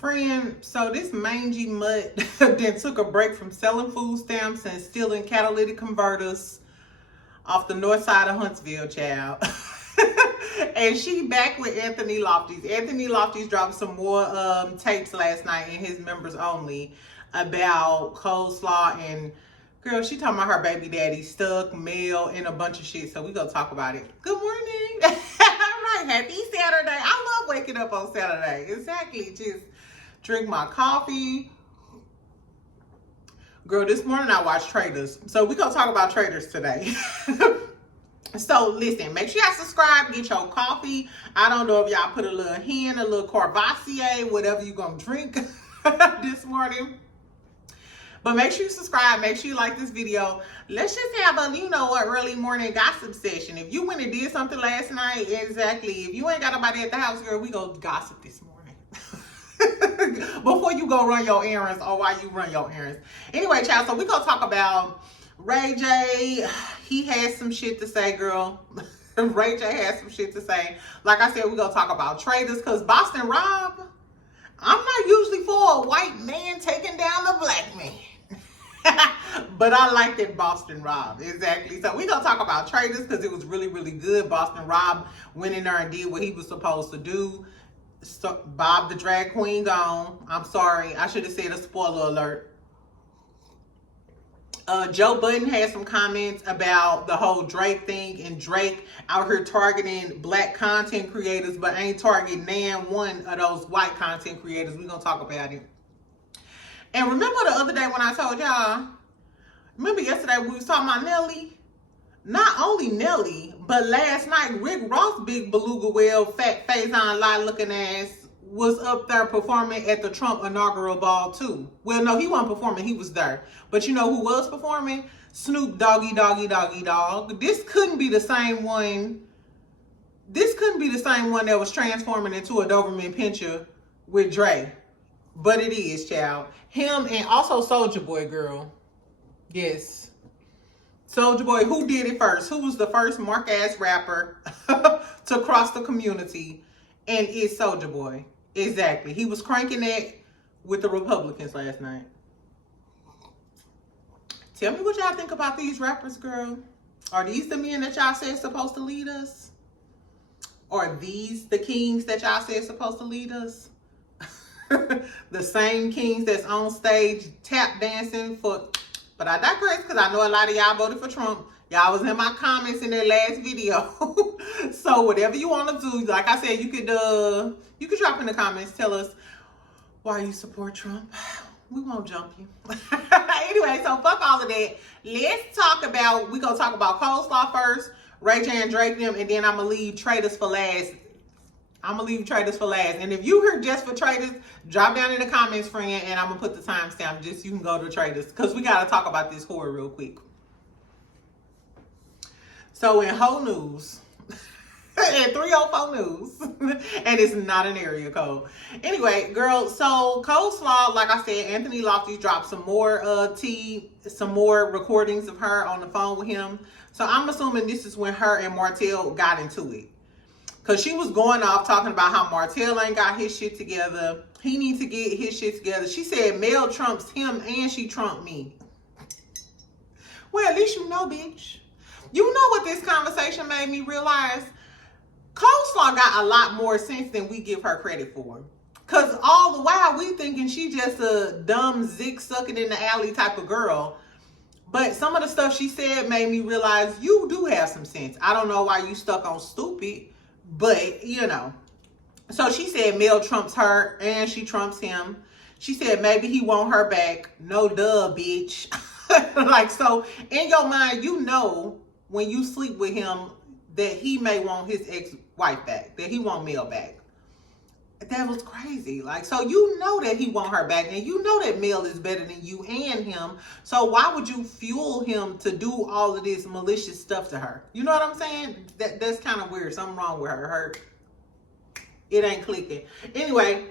Friend, so this mangy mutt then took a break from selling food stamps and stealing catalytic converters off the north side of Huntsville, child. And she back with Anthony Lofty's. Anthony Lofty's dropped some more tapes last night in his members only about Coleslaw, and girl, she talking about her baby daddy stuck, mail, and a bunch of shit. So we gonna talk about it. Good morning. All right, happy Saturday. I love waking up on Saturday. Exactly. Just drink my coffee. Girl, this morning I watched Traitors. So we gonna talk about Traitors today. So listen, make sure y'all subscribe, get your coffee. I don't know if y'all put a little hen, a little Courvoisier, whatever you gonna drink this morning. But make sure you subscribe, make sure you like this video. Let's just have a, you know what, early morning gossip session. If you went and did something last night, exactly. If you ain't got nobody at the house, girl, we go gossip this morning. Before you go run your errands or while you run your errands. Anyway, child, so we gonna talk about Ray J. He has some shit to say, girl. Ray J has some shit to say. Like I said, we're gonna talk about Traitors, because Boston Rob, I'm not usually for a white man taking down a black man. But I like that Boston Rob. Exactly. So we're going to talk about Traitors because it was really, really good. Boston Rob went in there and did what he was supposed to do. So, Bob the drag queen gone. I'm sorry. I should have said a spoiler alert. Joe Budden had some comments about the whole Drake thing, and Drake out here targeting black content creators, but ain't targeting one of those white content creators. We're going to talk about it. And remember the other day when I told y'all, remember yesterday we was talking about Nelly? Not only Nelly, but last night Rick Ross' big beluga whale, fat Faison lie looking ass was up there performing at the Trump inaugural ball too. Well, no, he wasn't performing, he was there. But you know who was performing? Snoop Doggy Doggy Doggy Dog. This couldn't be the same one. This couldn't be the same one that was transforming into a Doberman Pinscher with Dre. But it is, child. Him and also Soulja Boy, girl. Yes. Soulja Boy, who did it first? Who was the first mark-ass rapper to cross the community? And it's Soulja Boy. Exactly. He was cranking that with the Republicans last night. Tell me what y'all think about these rappers, girl. Are these the men that y'all said supposed to lead us? Are these the kings that y'all said supposed to lead us? The same kings that's on stage tap dancing for, but I digress because I know a lot of y'all voted for Trump. Y'all was in my comments in that last video. So whatever you want to do, like I said, you could drop in the comments, tell us why you support Trump. We won't jump you. Anyway, so fuck all of that. Let's talk about, we're going to talk about Coleslaw first, Ray J and Drake them, and then I'm going to leave Traitors for last. And if you here just for Traitors, drop down in the comments, friend, and I'm going to put the timestamp just so you can go to Traitors, because we got to talk about this horror real quick. So in Holt News, at 304 News, and it's not an area code. Anyway, girl, so Coleslaw, like I said, Anthony Lofty's dropped some more some more recordings of her on the phone with him. So I'm assuming this is when her and Martell got into it. Because she was going off talking about how Martell ain't got his shit together. He needs to get his shit together. She said Mel trumps him and she trumped me. Well, at least you know, bitch. You know what this conversation made me realize? Coleslaw got a lot more sense than we give her credit for. Because all the while we thinking she just a dumb zig sucking in the alley type of girl. But some of the stuff she said made me realize you do have some sense. I don't know why you stuck on stupid. But, you know, so she said Mel trumps her and she trumps him. She said maybe he want her back. No duh, bitch. Like, so in your mind, you know, when you sleep with him that he may want his ex-wife back, that he want Mel back. That was crazy. Like, so you know that he want her back, and you know that Mel is better than you and him. So why would you fuel him to do all of this malicious stuff to her? You know what I'm saying? That's kind of weird. Something wrong with her. It ain't clicking. Anyway,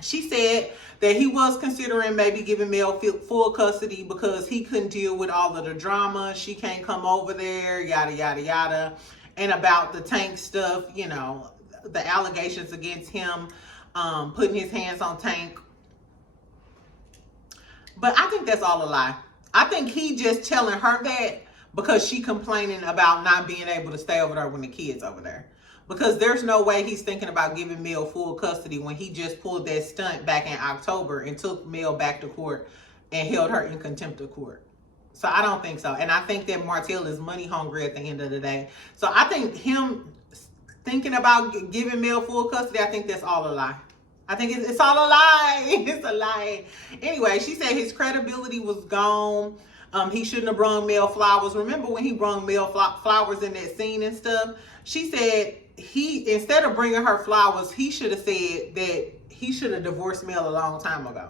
she said that he was considering maybe giving Mel full custody because he couldn't deal with all of the drama. She can't come over there, yada, yada, yada. And about the tank stuff, you know, the allegations against him putting his hands on Tank. But I think that's all a lie. I think he just telling her that because she complaining about not being able to stay over there when the kid's over there. Because there's no way he's thinking about giving Mel full custody when he just pulled that stunt back in October and took Mel back to court and held her in contempt of court. So I don't think so. And I think that Martell is money hungry at the end of the day. So I think him thinking about giving Mel full custody, I think that's all a lie. I think it's all a lie. It's a lie. Anyway, she said his credibility was gone. He shouldn't have brung Mel flowers. Remember when he brung Mel flowers in that scene and stuff? She said instead of bringing her flowers, he should have said that he should have divorced Mel a long time ago.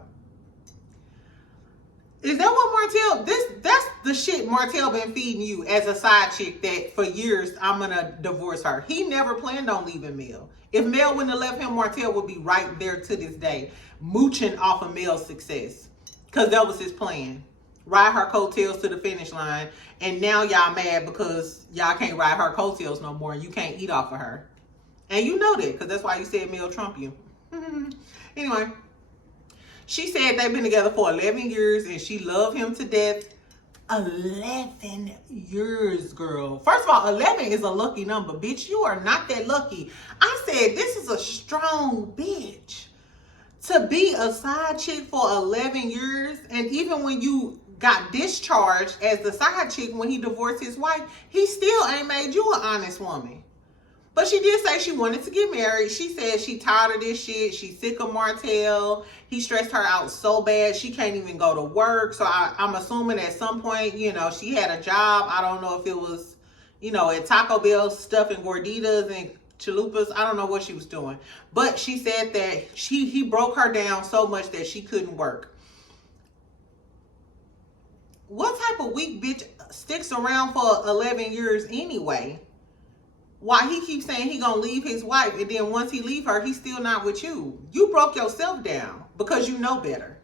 Is that what Martell, that's the shit Martell been feeding you as a side chick that for years I'm gonna divorce her. He never planned on leaving Mel. If Mel wouldn't have left him, Martell would be right there to this day, mooching off of Mel's success. Because that was his plan. Ride her coattails to the finish line. And now y'all mad because y'all can't ride her coattails no more and you can't eat off of her. And you know that because that's why you said Mel trump you. Anyway. She said they've been together for 11 years and she loved him to death. 11 years, girl. First of all, 11 is a lucky number. Bitch, you are not that lucky. I said this is a strong bitch. To be a side chick for 11 years, and even when you got discharged as the side chick when he divorced his wife, he still ain't made you an honest woman. But she did say she wanted to get married. She said she tired of this shit. She's sick of Martell. He stressed her out so bad she can't even go to work. So I'm assuming at some point, you know, she had a job. I don't know if it was, you know, at Taco Bell stuffing gorditas and chalupas. I don't know what she was doing. But she said that he broke her down so much that she couldn't work. What type of weak bitch sticks around for 11 years anyway? Why he keeps saying he gonna leave his wife, and then once he leave her, he's still not with you. You broke yourself down because you know better.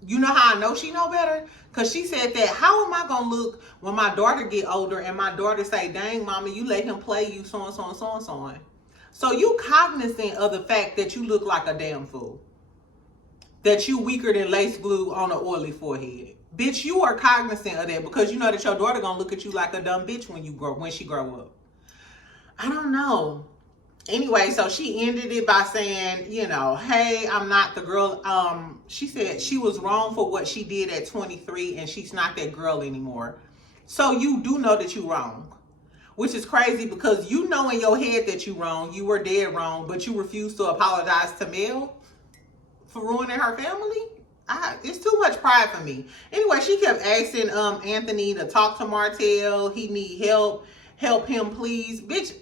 You know how I know she know better? Because she said that, how am I gonna look when my daughter get older and my daughter say, dang, mama, you let him play you so and so and so and so on. So you cognizant of the fact that you look like a damn fool. That you weaker than lace glue on an oily forehead. Bitch, you are cognizant of that because you know that your daughter gonna look at you like a dumb bitch when she grow up. I don't know. Anyway, so she ended it by saying, you know, hey, I'm not the girl. She said she was wrong for what she did at 23 and she's not that girl anymore. So you do know that you're wrong, which is crazy because you know in your head that you're wrong. You were dead wrong, but you refuse to apologize to Mel for ruining her family. It's too much pride for me. Anyway, she kept asking Anthony to talk to Martell. He need help. Help him, please. Bitch,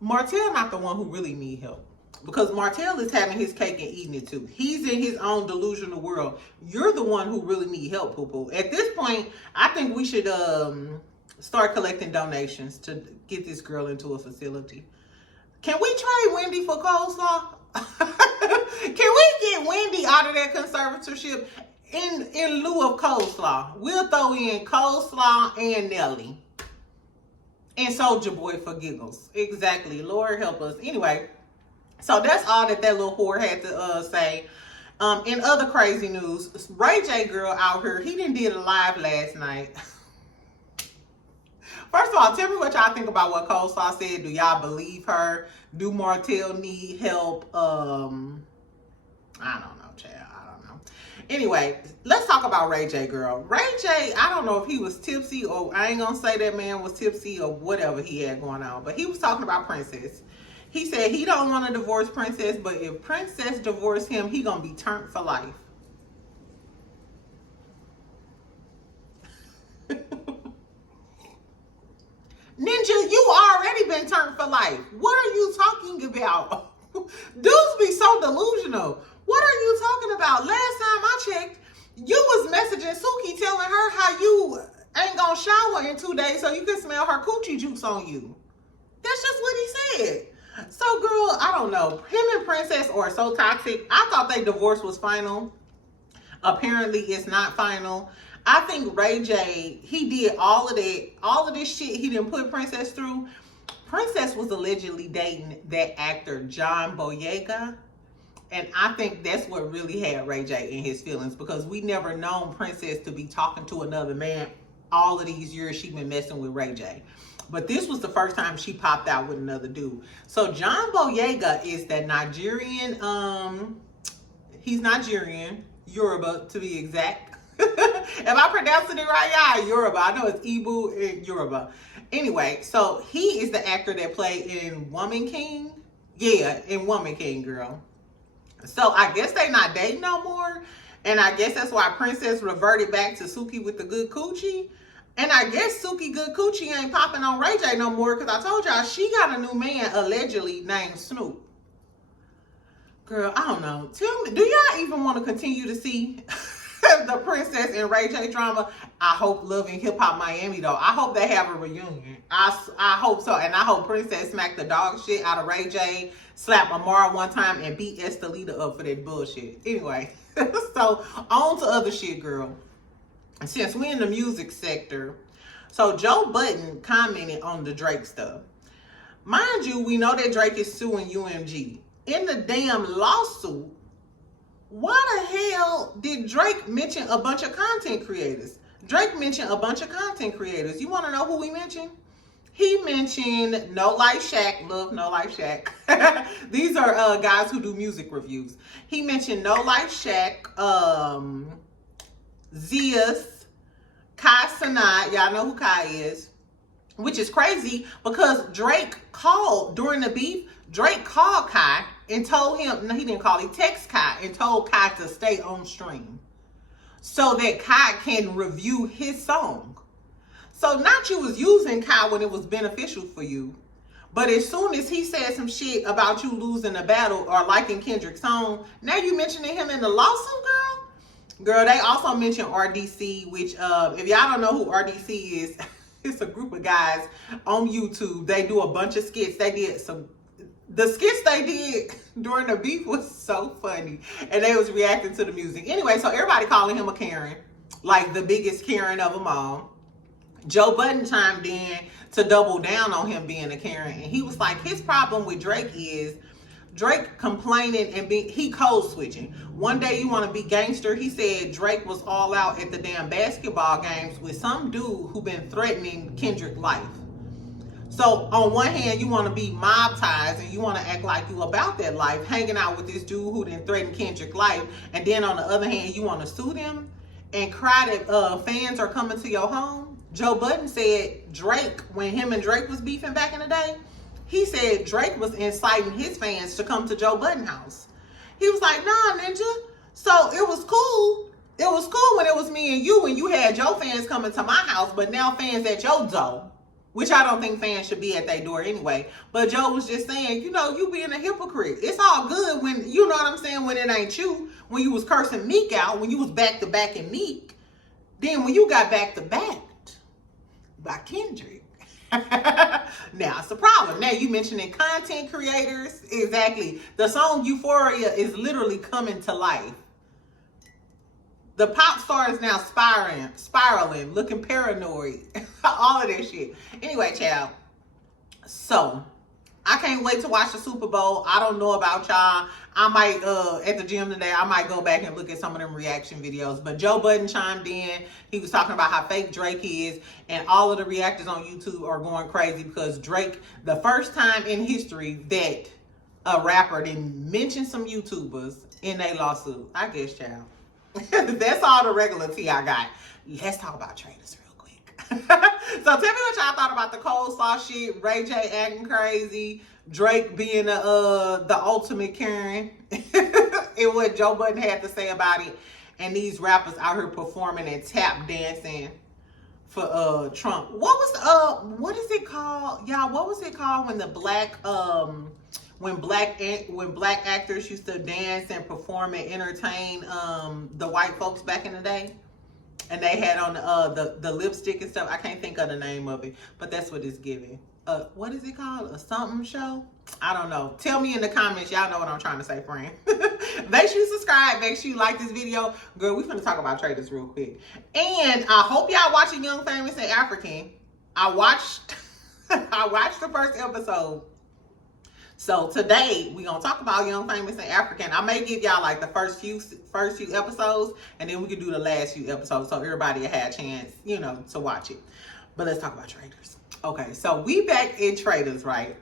Martell not the one who really need help. Because Martell is having his cake and eating it too. He's in his own delusional world. You're the one who really need help, poo-poo. At this point, I think we should start collecting donations to get this girl into a facility. Can we trade Wendy for Coleslaw? Can we get Wendy out of that conservatorship in lieu of Coleslaw? We'll throw in Coleslaw and Nelly. And Soulja Boy for giggles. Exactly. Lord help us. Anyway, so that's all that little whore had to say. In other crazy news, Ray J girl out here, he done did a live last night. First of all, tell me what y'all think about what Coleslaw said. Do y'all believe her? Do Martell need help? I don't know, child. I don't know. Anyway, let's talk about Ray J, girl. Ray J, I don't know if he was tipsy or I ain't gonna say that man was tipsy or whatever he had going on, but he was talking about Princess. He said he don't want to divorce Princess, but if Princess divorced him, he gonna be turned for life. Ninja, you already been turned for life. What are you talking about? Dudes be so delusional. What are you talking about? Last time I checked, you was messaging Suki telling her how you ain't gonna shower in 2 days so you can smell her coochie juice on you. That's just what he said. So, girl, I don't know. Him and Princess are so toxic. I thought their divorce was final. Apparently, it's not final. I think Ray J, he did all of this shit he didn't put Princess through. Princess was allegedly dating that actor John Boyega. And I think that's what really had Ray J in his feelings, because we never known Princess to be talking to another man all of these years she been messing with Ray J. But this was the first time she popped out with another dude. So John Boyega is that Nigerian, he's Nigerian, Yoruba to be exact. Am I pronouncing it right? Yeah, Yoruba. I know it's Igbo and Yoruba. Anyway, so he is the actor that played in Woman King. Yeah, in Woman King, girl. So I guess they not dating no more. And I guess that's why Princess reverted back to Suki with the good coochie. And I guess Suki good coochie ain't popping on Ray J no more, because I told y'all she got a new man allegedly named Snoop. Girl, I don't know. Tell me, do y'all even want to continue to see the Princess and Ray J drama? I hope Love and Hip Hop Miami, though. I hope they have a reunion. I hope so. And I hope Princess smacked the dog shit out of Ray J, slap Amara one time, and beat Estelita up for that bullshit. Anyway, so on to other shit, girl. Since we in the music sector, so Joe Budden commented on the Drake stuff. Mind you, we know that Drake is suing UMG. In the damn lawsuit, why the hell did Drake mention a bunch of content creators? Drake mentioned a bunch of content creators. You want to know who he mentioned? He mentioned No Life Shack. Love No Life Shack. These are guys who do music reviews. He mentioned No Life Shack, Zias, Kai Sanat. Y'all know who Kai is. Which is crazy because Drake called during the beef. Drake called Kai and told him, no, he didn't call, he texted Kai and told Kai to stay on stream so that Kai can review his song. So not you was using Kai when it was beneficial for you, but as soon as he said some shit about you losing a battle or liking Kendrick's song, now you mentioning him in the lawsuit, girl? Girl, they also mentioned RDC, which if y'all don't know who RDC is, it's a group of guys on YouTube. They do a bunch of skits. They did the skits they did during the beef was so funny. And they was reacting to the music. Anyway, so everybody calling him a Karen. Like the biggest Karen of them all. Joe Budden chimed in to double down on him being a Karen. And he was like, his problem with Drake is Drake complaining and he code switching. One day you want to be gangster. He said Drake was all out at the damn basketball games with some dude who been threatening Kendrick's life. So on one hand, you want to be mob ties and you want to act like you about that life, hanging out with this dude who didn't threaten Kendrick's life. And then on the other hand, you want to sue them and cry that fans are coming to your home. Joe Budden said Drake, when him and Drake was beefing back in the day, he said Drake was inciting his fans to come to Joe Budden house. He was like, nah, ninja. So it was cool. It was cool when it was me and you had your fans coming to my house, but now fans at your door, which I don't think fans should be at their door anyway. But Joe was just saying, you know, you being a hypocrite. It's all good when, you know what I'm saying, when it ain't you. When you was cursing Meek out, when you was back to back in Meek. Then when you got back to back by Kendrick. Now it's a problem. Now you mentioning content creators. Exactly. The song Euphoria is literally coming to life. The pop star is now spiraling, looking paranoid. All of that shit. Anyway, child. So I can't wait to watch the Super Bowl. I don't know about y'all. I might, at the gym today, I might go back and look at some of them reaction videos. But Joe Budden chimed in. He was talking about how fake Drake is. And all of the reactors on YouTube are going crazy because Drake, the first time in history that a rapper didn't mention some YouTubers in a lawsuit. I guess, child. That's all the regular tea I got. Let's talk about Traitors real quick. So tell me what y'all thought about the Coleslaw shit, Ray J acting crazy, Drake being the ultimate Karen, and what Joe Budden had to say about it, and these rappers out here performing and tap dancing for Trump. What is it called? Y'all, what was it called when the when black actors used to dance and perform and entertain the white folks back in the day? And they had on the lipstick and stuff. I can't think of the name of it, but that's what it's giving. What is it called? A something show? I don't know. Tell me in the comments. Y'all know what I'm trying to say, friend. Make sure you subscribe. Make sure you like this video. Girl, we're finna talk about Traitors real quick. And I hope y'all watching Young, Famous, and African. I watched the first episode. So today we gonna talk about Young, Famous, and African. I may give y'all like the first few episodes, and then we can do the last few episodes so everybody had a chance, you know, to watch it. But let's talk about Traitors. Okay, so we back in Traitors, right?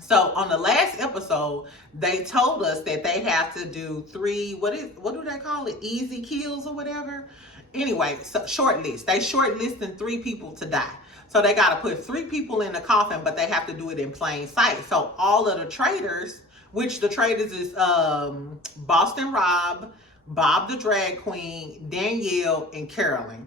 So on the last episode, they told us that they have to do 3, what do they call it? Easy kills or whatever. Anyway, so short list. They shortlisting 3 people to die. So they got to put 3 people in the coffin, but they have to do it in plain sight. So all of the traitors, which the traitors is Boston Rob, Bob the Drag Queen, Danielle, and Carolyn.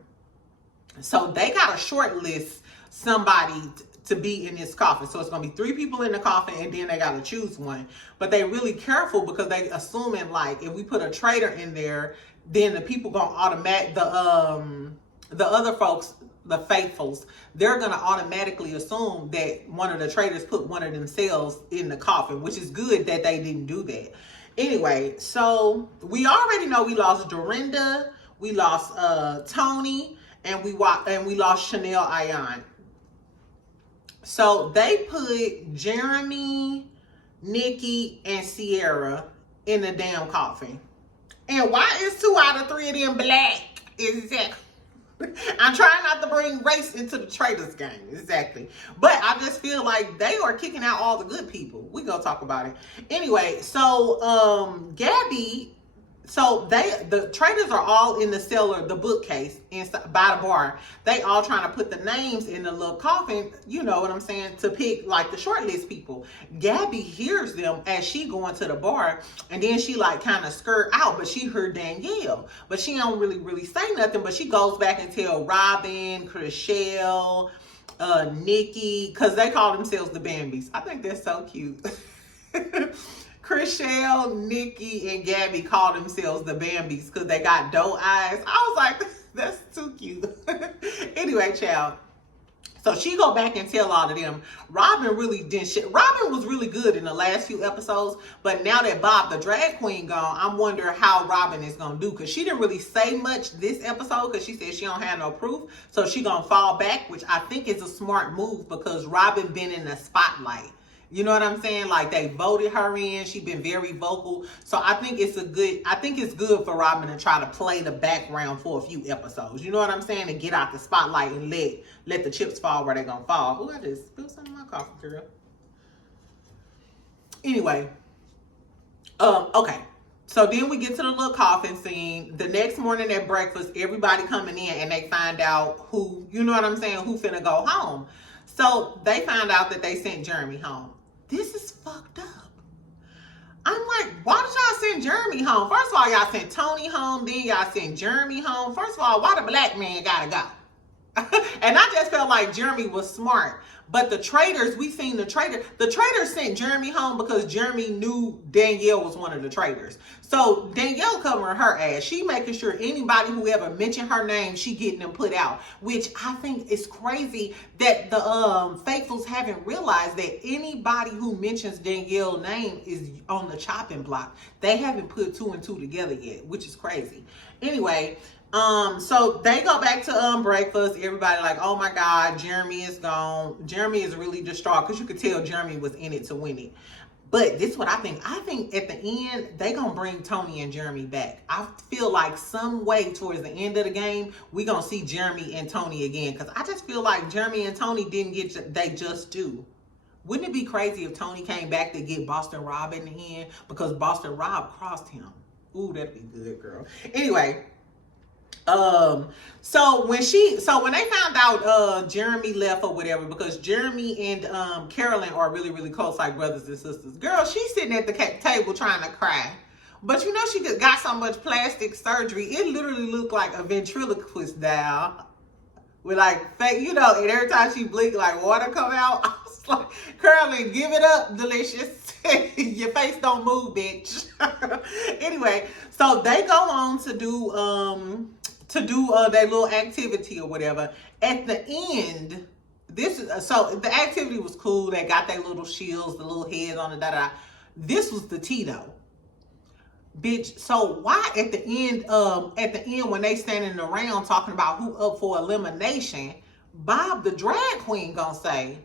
So they got to shortlist somebody to be in this coffin. So it's going to be 3 people in the coffin, and then they got to choose one. But they really careful because they assuming like if we put a traitor in there, then the people going to automatic, the other folks, the faithfuls, they're going to automatically assume that one of the traitors put one of themselves in the coffin, which is good that they didn't do that. Anyway, so we already know we lost Dorinda, we lost Tony, and we lost Chanel Arionne. So they put Jeremy, Nikki, and Sierra in the damn coffin. And why is 2 out of 3 of them black? Exactly. I'm trying not to bring race into the Traitors game. Exactly. But I just feel like they are kicking out all the good people. We gonna talk about it. Anyway, so Gabby, so the traitors are all in the cellar, the bookcase inside by the bar. They all trying to put the names in the little coffin, you know what I'm saying, to pick like the shortlist people. Gabby hears them as she going to the bar, and then she like kind of skirt out, but she heard Danielle, but she don't really say nothing. But she goes back and tell Robin, Chriselle, Nikki, because they call themselves the Bambis. I think that's so cute. Chriselle, Nikki, and Gabby call themselves the Bambis because they got doe eyes. I was like, that's too cute. Anyway, child. So she go back and tell all of them. Robin really didn't shit. Robin was really good in the last few episodes, but now that Bob the drag queen gone, I'm wondering how Robin is gonna do, because she didn't really say much this episode because she said she don't have no proof. So she gonna fall back, which I think is a smart move because Robin been in the spotlight. You know what I'm saying? Like they voted her in. She's been very vocal. So I think it's good for Robin to try to play the background for a few episodes. You know what I'm saying? And get out the spotlight and let the chips fall where they're gonna fall. Oh, I just spilled some of my coffee, girl. Anyway. Okay. So then we get to the little coffin scene. The next morning at breakfast, everybody coming in and they find out who, you know what I'm saying, who finna go home. So they found out that they sent Jeremy home. This is fucked up. I'm like, why did y'all send Jeremy home? First of all, y'all sent Tony home. Then y'all sent Jeremy home. First of all, why the black man gotta go? And I just felt like Jeremy was smart. But the traitors, we seen the traitors sent Jeremy home because Jeremy knew Danielle was one of the traitors. So Danielle covering her ass. She making sure anybody who ever mentioned her name, she getting them put out. Which I think is crazy that the faithfuls haven't realized that anybody who mentions Danielle's name is on the chopping block. They haven't put 2 and 2 together yet, which is crazy. Anyway, so they go back to breakfast. Everybody like, oh my God, Jeremy is gone. Jeremy is really distraught because you could tell Jeremy was in it to win it. But this is what I think. I think at the end, they gonna bring Tony and Jeremy back. I feel like some way towards the end of the game, we gonna see Jeremy and Tony again. Because I just feel like Jeremy and Tony didn't get they just do. Wouldn't it be crazy if Tony came back to get Boston Rob in the end? Because Boston Rob crossed him. Ooh, that'd be good, girl. Anyway. So when they found out Jeremy left or whatever, because Jeremy and Carolyn are really close, like brothers and sisters. Girl, she's sitting at the table trying to cry. But you know she got so much plastic surgery, it literally looked like a ventriloquist doll. With like fake, you know, and every time she blinked, like water come out. I was like, Carolyn, give it up, delicious. Your face don't move, bitch. Anyway, so they go on to do their little activity or whatever. At the end, so the activity was cool. They got their little shields, the little heads on the This was the Tito. Bitch, so why at the end when they standing around talking about who up for elimination, Bob the drag queen gonna say,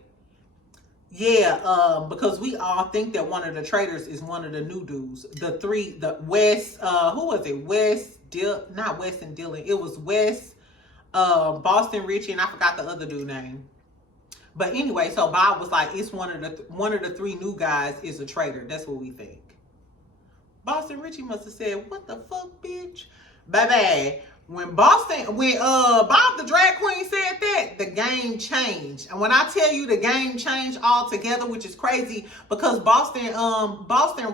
Yeah, because we all think that one of the traitors is one of the new dudes. The West, who was it? Not West and Dylan. It was West, Boston Richie, and I forgot the other dude name. But anyway, so Bob was like, it's one of the three new guys is a traitor. That's what we think. Boston Richie must have said, "What the fuck, bitch?" Baby, when Bob the drag queen said that, the game changed. And when I tell you the game changed altogether, which is crazy, because Boston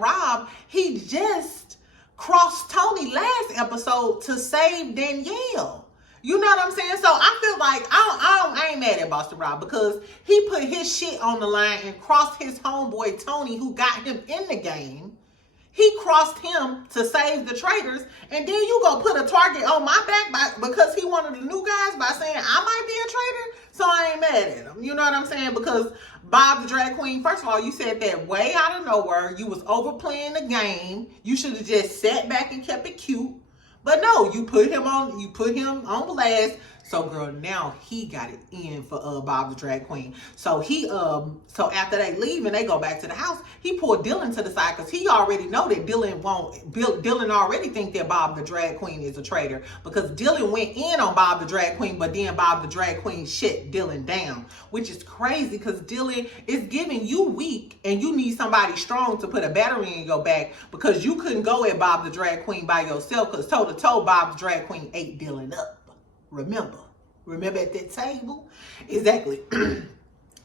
Rob, he just crossed Tony last episode to save Danielle. You know what I'm saying? So I feel like I ain't mad at Boston Rob, because he put his shit on the line and crossed his homeboy Tony, who got him in the game. He crossed him to save the traitors, and then you gonna put a target on my back because he one of the new guys by saying I might be a traitor. So I ain't mad at him. You know what I'm saying? Because Bob the drag queen, first of all, you said that way out of nowhere. You was overplaying the game. You should have just sat back and kept it cute. But no, you put him on blast. So girl, now he got it in for Bob the drag queen. So so after they leave and they go back to the house, he pulled Dylan to the side because he already know that Dylan already think that Bob the drag queen is a traitor, because Dylan went in on Bob the drag queen, but then Bob the drag queen shut Dylan down, which is crazy because Dylan is giving you weak and you need somebody strong to put a battery in your back, because you couldn't go at Bob the drag queen by yourself, because toe to toe Bob the drag queen ate Dylan up. Remember at that table? Exactly.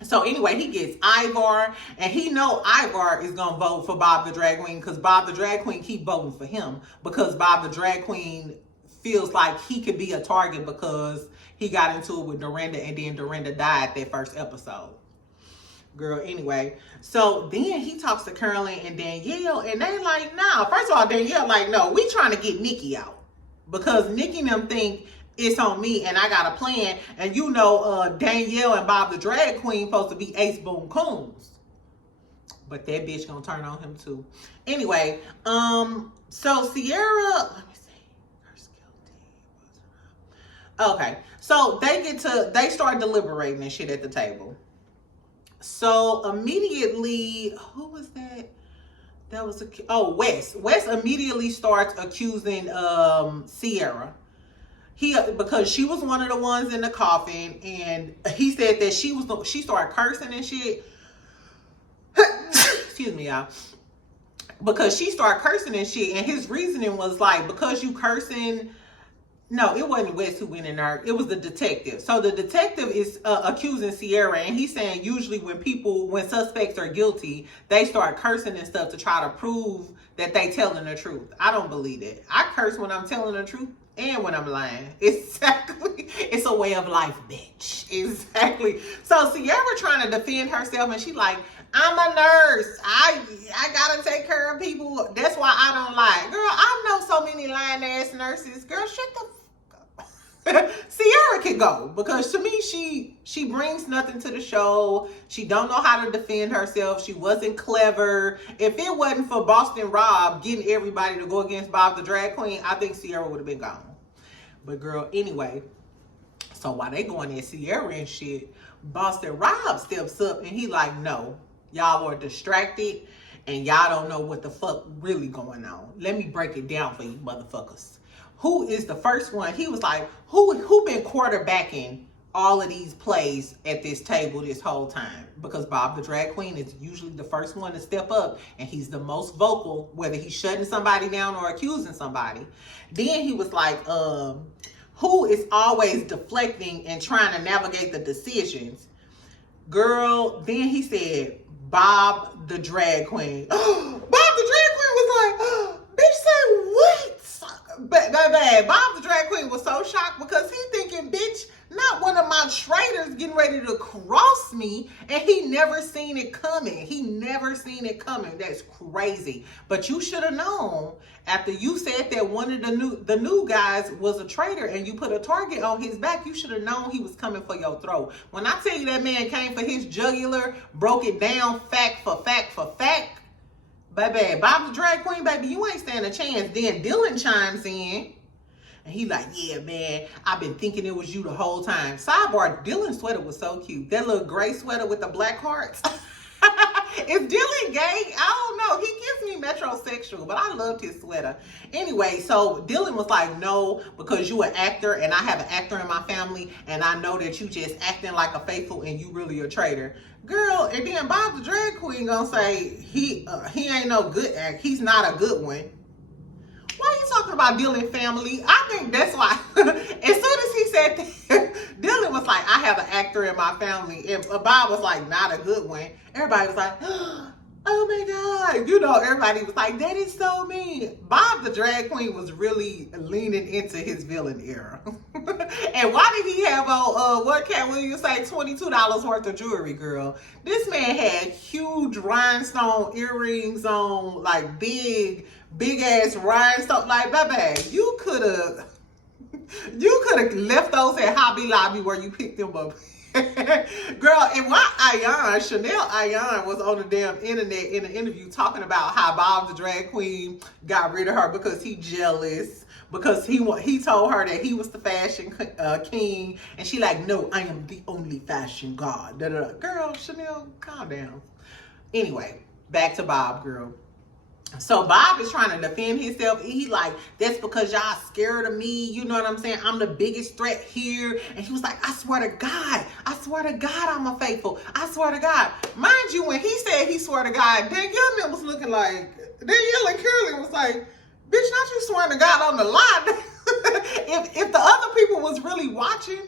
So anyway, he gets Ivar, and he know Ivar is gonna vote for Bob the drag queen, because Bob the drag queen keep voting for him, because Bob the drag queen feels like he could be a target because he got into it with Dorinda, and then Dorinda died that first episode. Girl, anyway, so then he talks to Curly and Danielle, and they like, nah. First of all, Danielle like, no, we trying to get Nikki out, because Nikki and them think it's on me and I got a plan. And you know, Danielle and Bob the drag queen supposed to be ace boom coons, but that bitch gonna turn on him too. Anyway, so Sierra, let me see, her skill team. Okay, so they start deliberating and shit at the table. So immediately, who was that? That was Wes. Wes immediately starts accusing Sierra. Because she was one of the ones in the coffin, and he said that she started cursing and shit. Excuse me, y'all. Because she started cursing and shit, and his reasoning was like, because you cursing. No, it wasn't Wes who went in there. It was the detective. So the detective is accusing Sierra, and he's saying usually when suspects are guilty, they start cursing and stuff to try to prove that they telling the truth. I don't believe it. I curse when I'm telling the truth and when I'm lying. Exactly. It's a way of life, bitch. Exactly. So Sierra trying to defend herself, and she like, I'm a nurse. I gotta take care of people. That's why I don't lie. Girl, I know so many lying ass nurses. Girl, shut the fuck up. Sierra can go, because to me she brings nothing to the show. She don't know how to defend herself. She wasn't clever. If it wasn't for Boston Rob getting everybody to go against Bob the drag queen, I think Sierra would have been gone. But girl, anyway, so while they going at Sierra and shit, Boston Rob steps up and he like, no, y'all are distracted and y'all don't know what the fuck really going on. Let me break it down for you motherfuckers. Who is the first one? He was like, who been quarterbacking all of these plays at this table this whole time? Because Bob the drag queen is usually the first one to step up, and he's the most vocal, whether he's shutting somebody down or accusing somebody. Then he was like, who is always deflecting and trying to navigate the decisions? Girl, then he said, Bob the drag queen. Bob the drag queen was like, bitch, say what? Bad. Bob the drag queen was so shocked, because he thinking, bitch, not one of my traitors getting ready to cross me, and he never seen it coming. That's crazy. But you should have known after you said that one of the new guys was a traitor and you put a target on his back. You should have known he was coming for your throat. When I tell you that man came for his jugular, broke it down fact for fact for fact, baby, Bob the drag queen, baby, you ain't stand a chance. Then Dylan chimes in, and he like, yeah, man, I've been thinking it was you the whole time. Sidebar, Dylan's sweater was so cute. That little gray sweater with the black hearts. Is Dylan gay? I don't know. He gives me metrosexual, but I loved his sweater. Anyway, so Dylan was like, no, because you an actor and I have an actor in my family and I know that you just acting like a faithful and you really a traitor. Girl, and then Bob the drag queen gonna say he ain't no good act. He's not a good one. Why are you talking about Dylan family? I think that's why. As soon as he said that, Dylan was like, I have an actor in my family. And Bob was like, not a good one. Everybody was like, oh my God. You know, everybody was like, that is so mean. Bob the drag queen was really leaning into his villain era. And why did he have on, what Cat Williams say, $22 worth of jewelry, girl? This man had huge rhinestone earrings on, like big ass rhinestone. Like, baby, you could have left those at Hobby Lobby where you picked them up. Girl, and why Chanel Arionne was on the damn internet in an interview talking about how Bob the drag queen got rid of her because he jealous, because he told her that he was the fashion king, and she like, no, I am the only fashion god. Da, da, da. Girl, Chanel, calm down. Anyway, back to Bob, girl. So Bob is trying to defend himself. He like, that's because y'all scared of me. You know what I'm saying? I'm the biggest threat here. And he was like, I swear to God, I'm a faithful. I swear to God. Mind you, when he said he swore to God, Danielle was looking like, Danielle and Curly was like, bitch, not you swearing to God on the line. if the other people was really watching,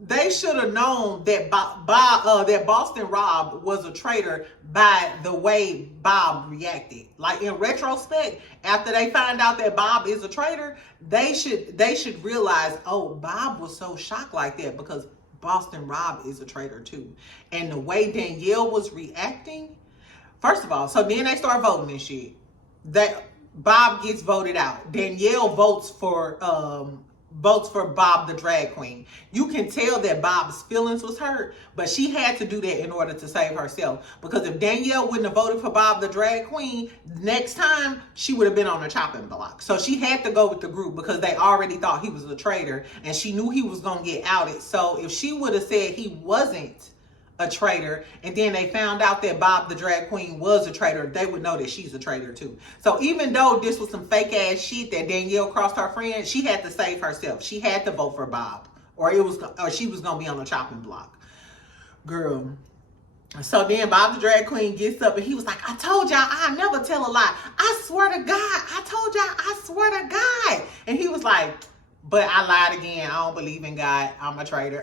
they should have known that that Boston Rob was a traitor by the way Bob reacted. Like, in retrospect, after they find out that Bob is a traitor, they should realize, oh, Bob was so shocked like that because Boston Rob is a traitor too. And the way Danielle was reacting, first of all, so then they start voting and shit. That Bob gets voted out. Danielle votes for Bob the drag queen. You can tell that Bob's feelings was hurt, but she had to do that in order to save herself. Because if Danielle wouldn't have voted for Bob the drag queen, next time she would have been on the chopping block. So she had to go with the group because they already thought he was a traitor and she knew he was going to get outed. So if she would have said he wasn't a traitor, and then they found out that Bob the drag queen was a traitor, they would know that she's a traitor too. So even though this was some fake ass shit that Danielle crossed her friend, she had to save herself. She had to vote for Bob, or she was gonna be on the chopping block, girl. So then Bob the drag queen gets up and he was like, I told y'all I never tell a lie. I swear to God, I told y'all I swear to God. And he was like, but I lied again. I don't believe in God. I'm a traitor.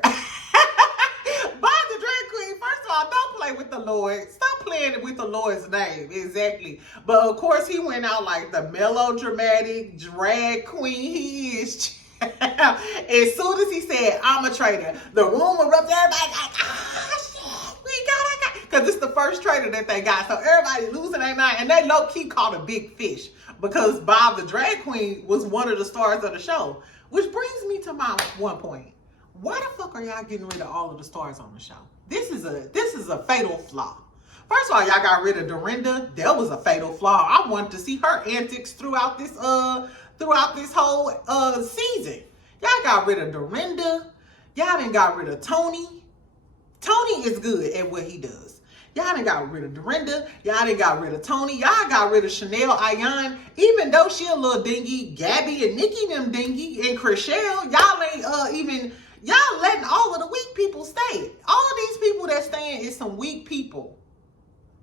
First of all, don't play with the Lord. Stop playing with the Lord's name. Exactly. But of course, he went out like the melodramatic drag queen he is. As soon as he said, I'm a traitor, the room erupted. Everybody like, shit, we got. Because it's the first traitor that they got. So everybody losing their mind. And they low-key caught a big fish. Because Bob the drag queen was one of the stars of the show. Which brings me to my one point. Why the fuck are y'all getting rid of all of the stars on the show? This is a fatal flaw. First of all, y'all got rid of Dorinda. That was a fatal flaw. I wanted to see her antics throughout this whole season. Y'all got rid of Dorinda. Y'all done got rid of Tony. Tony is good at what he does. Y'all done got rid of Dorinda. Y'all done got rid of Tony. Y'all got rid of Chanel Arionne. Even though she a little dingy, Gabby and Nikki them dingy, and Chriselle, y'all ain't y'all letting all of the weak people stay. All of these people that staying is some weak people.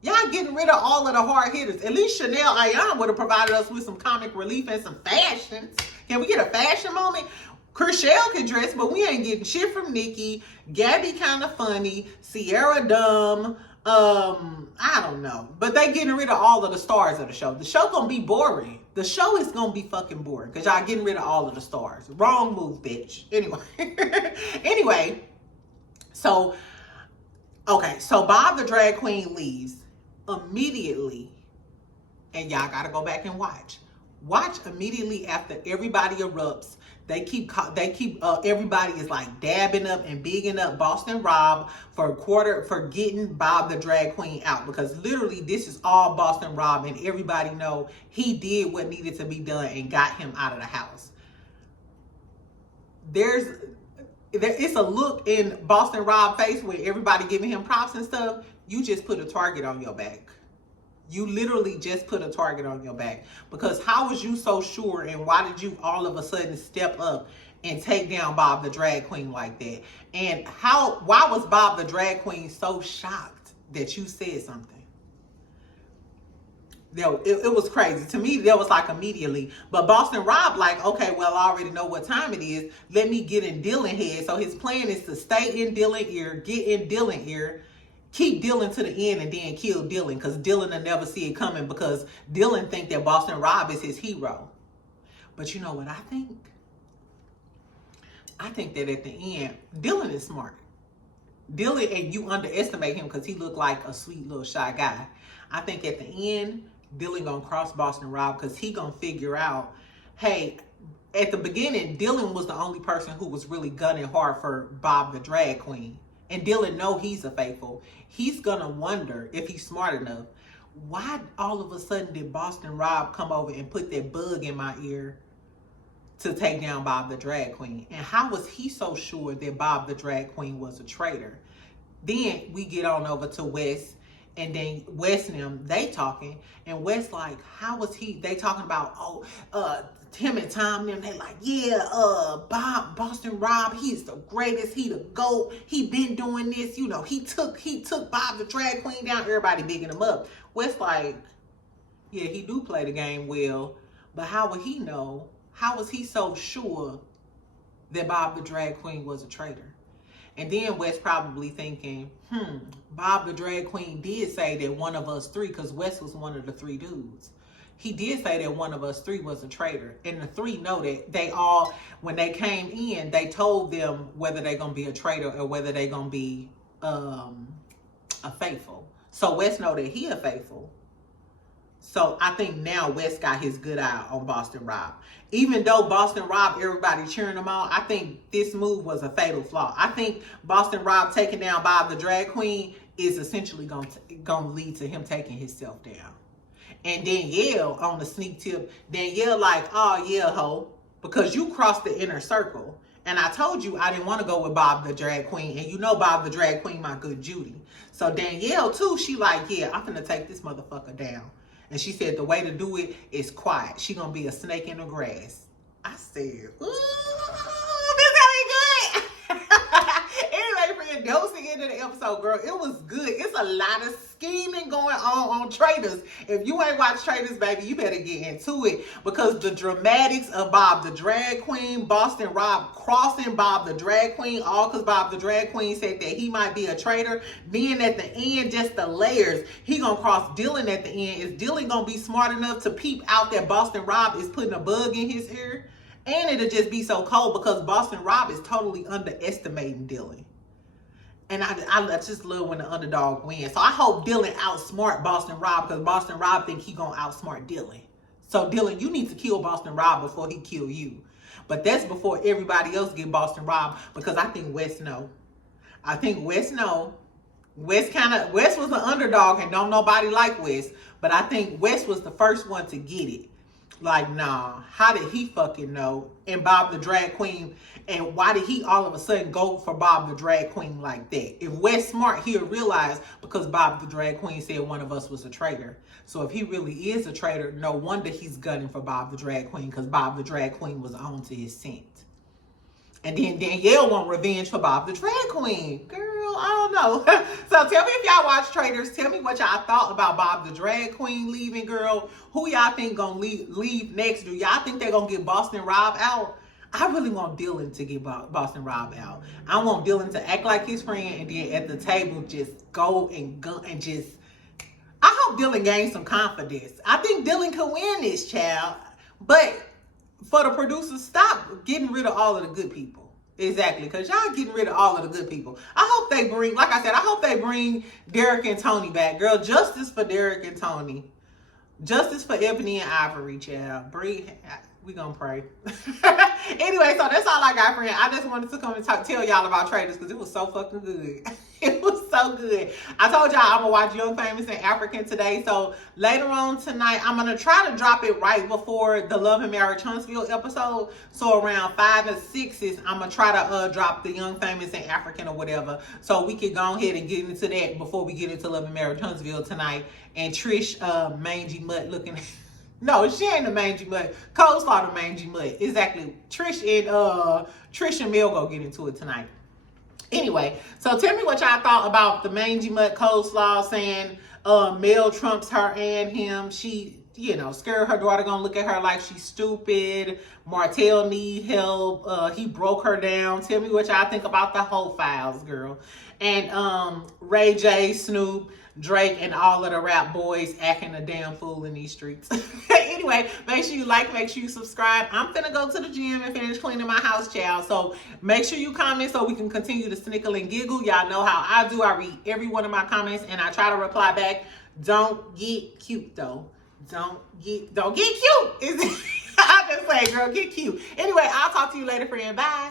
Y'all getting rid of all of the hard hitters. At least Chanel Arionne would have provided us with some comic relief and some fashions. Can we get a fashion moment? Chriselle can dress, but we ain't getting shit from Nikki. Gabby kind of funny. Sierra dumb. I don't know. But they getting rid of all of the stars of the show. The show gonna be boring. The show is gonna be fucking boring because y'all getting rid of all of the stars. Wrong move, bitch. Anyway. So Bob the drag queen leaves immediately, and y'all gotta go back and watch. Watch immediately after everybody erupts. They keep everybody is like dabbing up and bigging up Boston Rob for getting Bob the drag queen out, because literally this is all Boston Rob, and everybody know he did what needed to be done and got him out of the house. It's a look in Boston Rob's face where everybody giving him props and stuff. you just put a target on your back. You literally just put a target on your back. Because how was you so sure, and why did you all of a sudden step up and take down Bob the drag queen like that? And why was Bob the drag queen so shocked that you said something? It was crazy. To me, that was like immediately. But Boston Rob like, okay, well, I already know what time it is. Let me get in Dylan head. So his plan is to stay in Dylan ear, get in Dylan ear, keep Dylan to the end, and then kill Dylan. Because Dylan will never see it coming, because Dylan think that Boston Rob is his hero. But you know what I think? I think that at the end, Dylan is smart. Dylan, and you underestimate him because he looked like a sweet little shy guy. I think at the end, Dylan gonna cross Boston Rob because he gonna figure out, hey, at the beginning, Dylan was the only person who was really gunning hard for Bob the drag queen. And Dylan know he's a faithful. He's gonna wonder, if he's smart enough, why all of a sudden did Boston Rob come over and put that bug in my ear to take down Bob the drag queen? And how was he so sure that Bob the drag queen was a traitor? Then we get on over to Wes, and then Wes and them, they talking, and Wes like, how was he, they talking about, Tim and Tom and them, they like, yeah, Boston Rob, he's the greatest, he the GOAT, he been doing this, you know, he took Bob the drag queen down, everybody bigging him up. Wes like, yeah, he do play the game well, but how would he know, how was he so sure that Bob the drag queen was a traitor? And then Wes probably thinking, Bob the drag queen did say that one of us three, because Wes was one of the three dudes. He did say that one of us three was a traitor. And the three know that they all, when they came in, they told them whether they're going to be a traitor or whether they're going to be a faithful. So Wes know that he a faithful. So I think now Wes got his good eye on Boston Rob. Even though Boston Rob, everybody cheering him on, I think this move was a fatal flaw. I think Boston Rob taking down Bob the drag queen is essentially going to lead to him taking himself down. And Danielle on the sneak tip, Danielle like, oh yeah, ho, because you crossed the inner circle. And I told you I didn't want to go with Bob the drag queen. And you know Bob the drag queen, my good Judy. So Danielle too, she like, yeah, I'm finna take this motherfucker down. And she said the way to do it is quiet. She gonna be a snake in the grass. I said, ooh, this gonna be good. Anyway, friend, those the end of the episode, girl. It was good. It's a lot of scheming going on Traitors. If you ain't watched Traitors, baby, you better get into it, because the dramatics of Bob the drag queen, Boston Rob crossing Bob the drag queen, all because Bob the drag queen said that he might be a traitor. Then at the end, just the layers. He gonna cross Dylan at the end. Is Dylan gonna be smart enough to peep out that Boston Rob is putting a bug in his ear? And it'll just be so cold because Boston Rob is totally underestimating Dylan. And I just love when the underdog wins. So I hope Dylan outsmart Boston Rob, because Boston Rob think he gonna outsmart Dylan. So Dylan, you need to kill Boston Rob before he kill you. But that's before everybody else get Boston Rob, because I think Wes know. I think Wes know. Wes was an underdog and don't nobody like Wes. But I think Wes was the first one to get it. Like, nah, how did he fucking know? And Bob the drag queen, and why did he all of a sudden go for Bob the drag queen like that? If Wes smart, he'll realize, because Bob the drag queen said one of us was a traitor. So if he really is a traitor, no wonder he's gunning for Bob the drag queen, because Bob the drag queen was on to his scent. And then Danielle want revenge for Bob the drag queen. Girl, I don't know. So tell me if y'all watch Traitors. Tell me what y'all thought about Bob the drag queen leaving, girl. Who y'all think gonna leave next? Do y'all think they're gonna get Boston Rob out? I really want Dylan to get Boston Rob out. I want Dylan to act like his friend, and then at the table just go and just... I hope Dylan gains some confidence. I think Dylan can win this, child. But for the producers, stop getting rid of all of the good people. Exactly, because y'all getting rid of all of the good people. I hope they bring, like I said, I hope they bring Derek and Tony back. Girl, justice for Derek and Tony. Justice for Ebony and Ivory, child. We gonna pray. Anyway, so that's all I got, friend. I just wanted to come and tell y'all about Traitors because it was so fucking good. It was so good. I told y'all I'm gonna watch Young, Famous, and African today. So later on tonight, I'm gonna try to drop it right before the Love and Marriage Huntsville episode. So around 5 or 6 I'm gonna try to drop the Young, Famous, and African or whatever. So we can go ahead and get into that before we get into Love and Marriage Huntsville tonight. And Trish, mangy mutt looking. No, she ain't the mangy mutt. Coleslaw the mangy mutt. Exactly. Trish and Mel go get into it tonight. Anyway, so tell me what y'all thought about the mangy mutt Coleslaw saying Mel trumps her and him. She, scared her daughter gonna look at her like she's stupid. Martell need help. He broke her down. Tell me what y'all think about the whole files, girl. And Ray J, Snoop, Drake, and all of the rap boys acting a damn fool in these streets. Anyway, make sure you like, make sure you subscribe. I'm finna go to the gym and finish cleaning my house, child. So make sure you comment so we can continue to snickle and giggle. Y'all know how I do. I read every one of my comments and I try to reply back. Don't get cute though. Don't get cute. I just say, girl, get cute. Anyway, I'll talk to you later, friend. Bye.